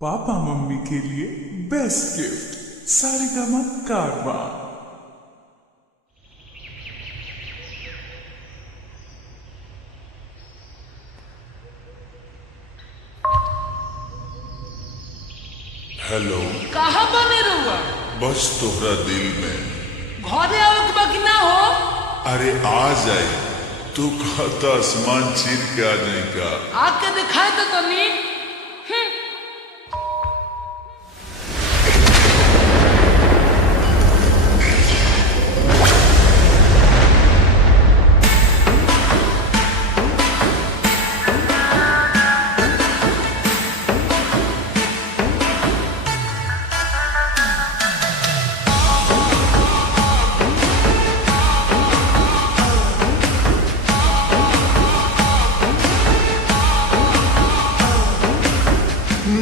Papa mummy के लिए best gift Saregama कारवा। हेलो, कहाँ बने रहुआ? बस तोहरा दिल में। घरे आवत बाकी ना हो? अरे आ जाए, तू कहता आसमान चीर के आ जाए का? आके दिखाए तो तनी।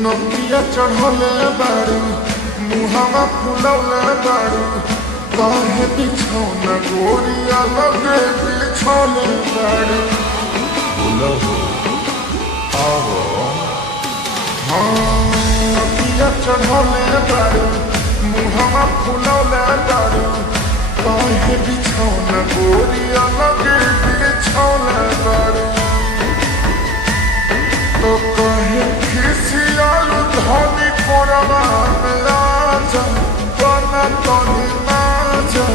नदिया चढ़ले बारू मुहावा फुलौले बारू काहे बिछौना गोरिया लगे बिछौले बारू बोलो हो आओ। हाँ नदिया चढ़ले बारू मुहावा फुलौले बारू काहे बिछौना गोरिया लगे बिछौले बारू तो कहे खिसियालू धनी कोरबा में आजा बना तनी नाजा।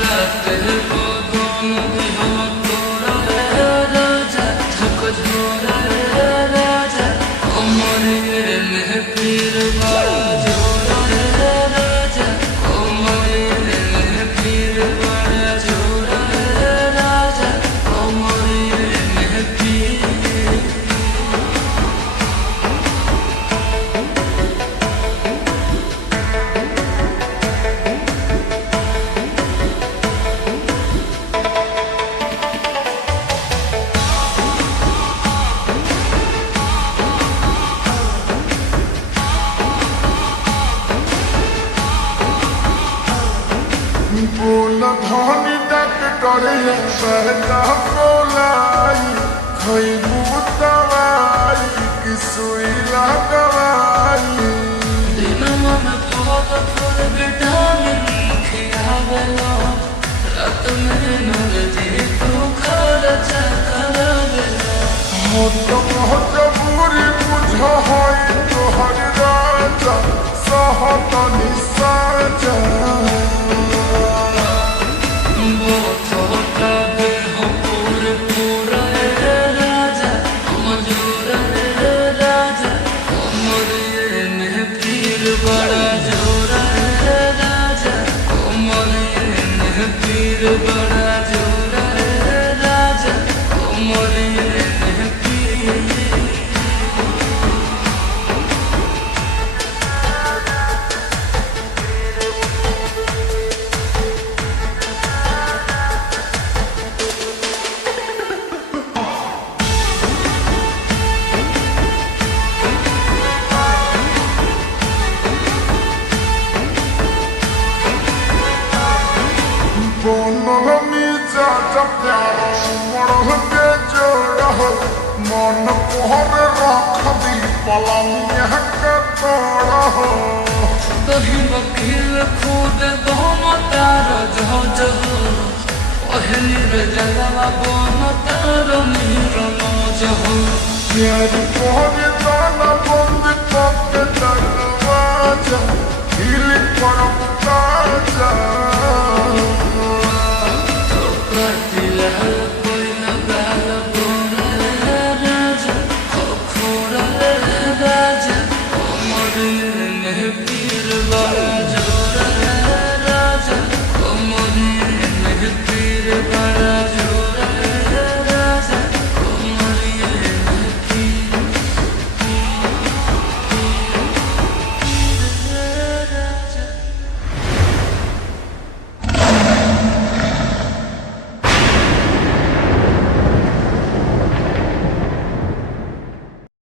रात को दोनों भी हम तोरा राजा थक जोरा राजा उमरे में पीर बड़ा जोरा राजा उमरे में पीर बड़ा जोरा राजा उमरे में पीर। बोला धनी डॉक्टर बहता बोलाई खैबू दवाई कि सुई लगवाई। दिनवा में बहुत फूल विटामिन खियावेला रात में नरजी तू खर्चा करावेला। हो तो मजबूरी बुझ होई तोहर राजा सहतनी साजा। बहुत बे हो पूरे पूरा राजा मजूर राजा उमरे में पीर बड़ा जोरा राजा उमरे में पीर बड़ा जोरा राजा उमरे में पीर। बोलो नीचा जब प्यारो मरह के जोड़ा हो मन कोहर रख दी पलंग के तोड़ा हो। कहीं वकील खुद दोम तार जहो जहो पहली रे जगवा बोम तार मीर जहो। प्यार कोहर दाना बंद करके दरवाजा हिल पर ताजा। दिल